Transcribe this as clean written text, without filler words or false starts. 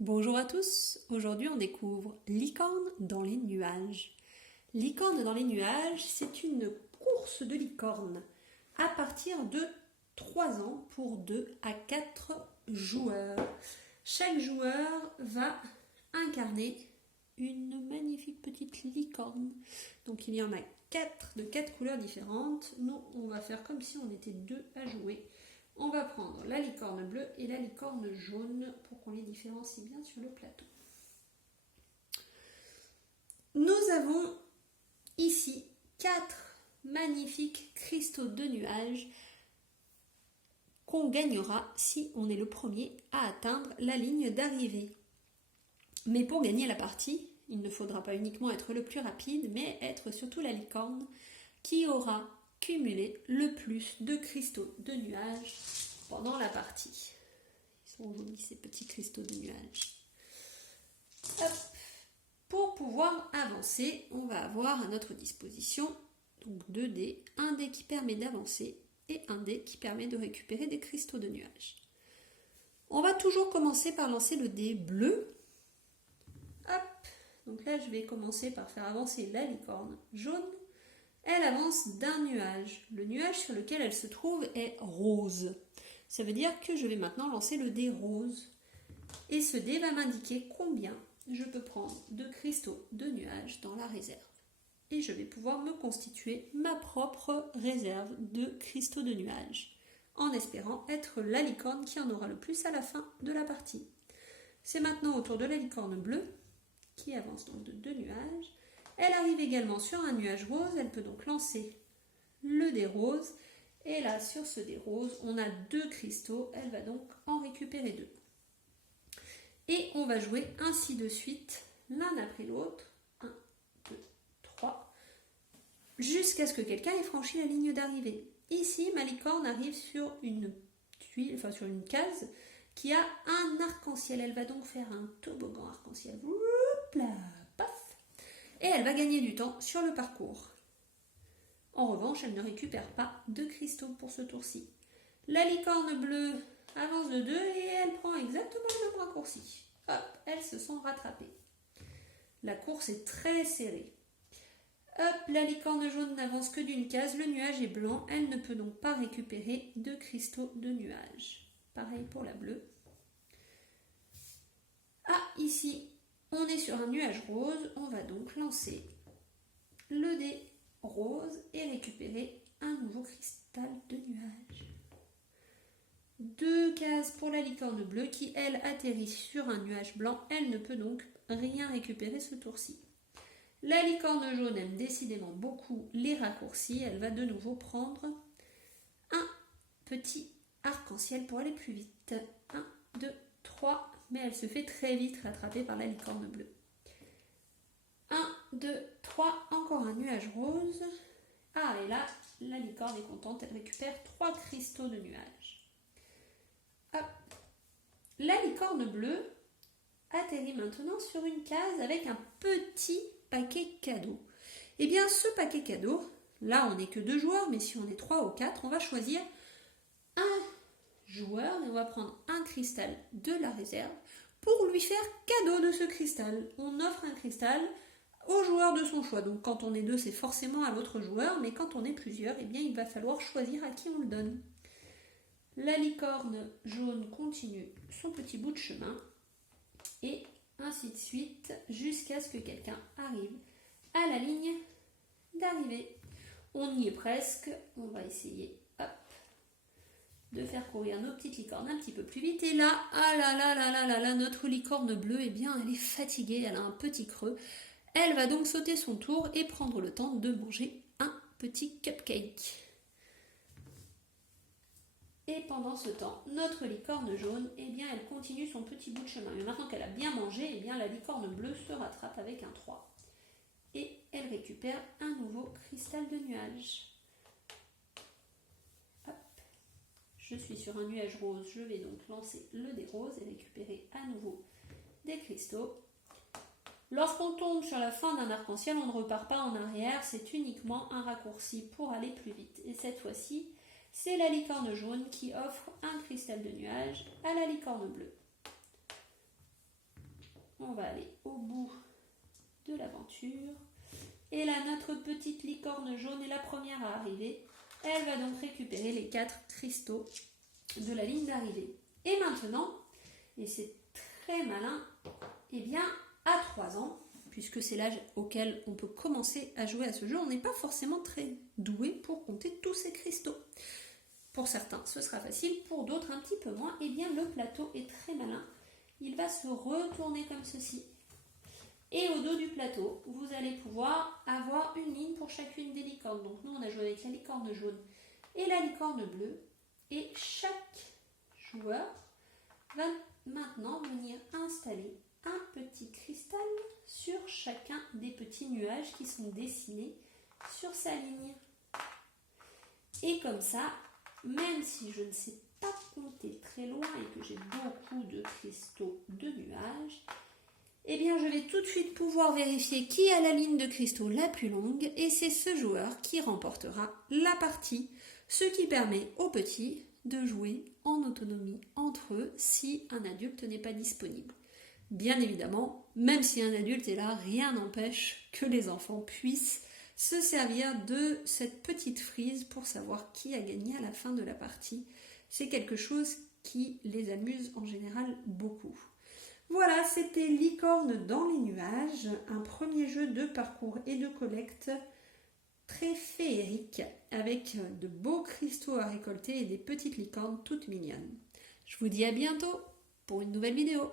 Bonjour à tous, aujourd'hui on découvre Licorne dans les nuages. Licorne dans les nuages, c'est une course de licorne à partir de 3 ans pour 2 à 4 joueurs. Chaque joueur va incarner une magnifique petite licorne. Donc il y en a 4 de 4 couleurs différentes. Nous on va faire comme si on était 2 à jouer. On va prendre la licorne bleue et la licorne jaune pour qu'on les différencie bien sur le plateau. Nous avons ici 4 magnifiques cristaux de nuages qu'on gagnera si on est le premier à atteindre la ligne d'arrivée. Mais pour gagner la partie, il ne faudra pas uniquement être le plus rapide, mais être surtout la licorne qui aura cumuler le plus de cristaux de nuages pendant la partie. Ils sont jolis ces petits cristaux de nuages. Hop. Pour pouvoir avancer, on va avoir à notre disposition donc 2 dés, un dé qui permet d'avancer et un dé qui permet de récupérer des cristaux de nuages. On va toujours commencer par lancer le dé bleu. Hop. Donc là, je vais commencer par faire avancer la licorne jaune. Elle avance d'un nuage. Le nuage sur lequel elle se trouve est rose. Ça veut dire que je vais maintenant lancer le dé rose. Et ce dé va m'indiquer combien je peux prendre de cristaux de nuages dans la réserve. Et je vais pouvoir me constituer ma propre réserve de cristaux de nuages, en espérant être la licorne qui en aura le plus à la fin de la partie. C'est maintenant au tour de la licorne bleue, qui avance donc de 2 nuages. Elle arrive également sur un nuage rose, elle peut donc lancer le dé rose. Et là, sur ce dé rose, on a 2 cristaux, elle va donc en récupérer 2. Et on va jouer ainsi de suite, l'un après l'autre, 1, 2, 3, jusqu'à ce que quelqu'un ait franchi la ligne d'arrivée. Ici, ma licorne arrive sur une tuile, enfin sur une case, qui a un arc-en-ciel. Elle va donc faire un toboggan arc-en-ciel. Là, paf! Et elle va gagner du temps sur le parcours. En revanche, elle ne récupère pas de cristaux pour ce tour-ci. La licorne bleue avance de 2 et elle prend exactement le même raccourci. Hop, elles se sont rattrapées. La course est très serrée. Hop, la licorne jaune n'avance que d'une case, le nuage est blanc, elle ne peut donc pas récupérer de cristaux de nuages. Pareil pour la bleue. Ah, ici, on est sur un nuage rose, on va donc lancer le dé rose et récupérer un nouveau cristal de nuage. 2 cases pour la licorne bleue qui, elle, atterrit sur un nuage blanc. Elle ne peut donc rien récupérer ce tour-ci. La licorne jaune aime décidément beaucoup les raccourcis. Elle va de nouveau prendre un petit arc-en-ciel pour aller plus vite. 1, 2, 3, mais elle se fait très vite rattraper par la licorne bleue. 1, 2, 3, encore un nuage rose. Ah, et là, la licorne est contente, elle récupère 3 cristaux de nuages. Hop. La licorne bleue atterrit maintenant sur une case avec un petit paquet cadeau. Et bien, ce paquet cadeau, là, on n'est que 2 joueurs, mais si on est 3 ou 4, on va choisir un joueur et on va prendre un cristal de la réserve pour lui faire cadeau de ce cristal. On offre un cristal au joueur de son choix. Donc quand on est 2, c'est forcément à l'autre joueur, mais quand on est plusieurs, eh bien il va falloir choisir à qui on le donne. La licorne jaune continue son petit bout de chemin et ainsi de suite jusqu'à ce que quelqu'un arrive à la ligne d'arrivée. On y est presque, on va essayer de faire courir nos petites licornes un petit peu plus vite. Et là, ah là là là là là là, notre licorne bleue, eh bien elle est fatiguée, elle a un petit creux. Elle va donc sauter son tour et prendre le temps de manger un petit cupcake. Et pendant ce temps, notre licorne jaune, eh bien, elle continue son petit bout de chemin. Mais maintenant qu'elle a bien mangé, eh bien, la licorne bleue se rattrape avec un 3. Et elle récupère un nouveau cristal de nuage. Hop. Je suis sur un nuage rose, je vais donc lancer le dé rose et récupérer à nouveau des cristaux. Lorsqu'on tombe sur la fin d'un arc-en-ciel, on ne repart pas en arrière, c'est uniquement un raccourci pour aller plus vite. Et cette fois-ci, c'est la licorne jaune qui offre un cristal de nuage à la licorne bleue. on va aller au bout de l'aventure. Et là, notre petite licorne jaune est la première à arriver. Elle va donc récupérer les 4 cristaux de la ligne d'arrivée. Et maintenant, et c'est très malin, eh bien, à 3 ans, puisque c'est l'âge auquel on peut commencer à jouer à ce jeu, on n'est pas forcément très doué pour compter tous ces cristaux. Pour certains, ce sera facile, pour d'autres, un petit peu moins. Eh bien, le plateau est très malin. Il va se retourner comme ceci. Et au dos du plateau, vous allez pouvoir avoir une ligne pour chacune des licornes. Donc nous, on a joué avec la licorne jaune et la licorne bleue. Et chaque joueur va maintenant venir installer un petit cristal sur chacun des petits nuages qui sont dessinés sur sa ligne. Et comme ça, même si je ne sais pas compter très loin et que j'ai beaucoup de cristaux de nuages, eh bien je vais tout de suite pouvoir vérifier qui a la ligne de cristaux la plus longue et c'est ce joueur qui remportera la partie, ce qui permet aux petits de jouer en autonomie entre eux si un adulte n'est pas disponible. Bien évidemment, même si un adulte est là, rien n'empêche que les enfants puissent se servir de cette petite frise pour savoir qui a gagné à la fin de la partie. C'est quelque chose qui les amuse en général beaucoup. Voilà, c'était Licorne dans les nuages, un premier jeu de parcours et de collecte très féerique avec de beaux cristaux à récolter et des petites licornes toutes mignonnes. Je vous dis à bientôt pour une nouvelle vidéo.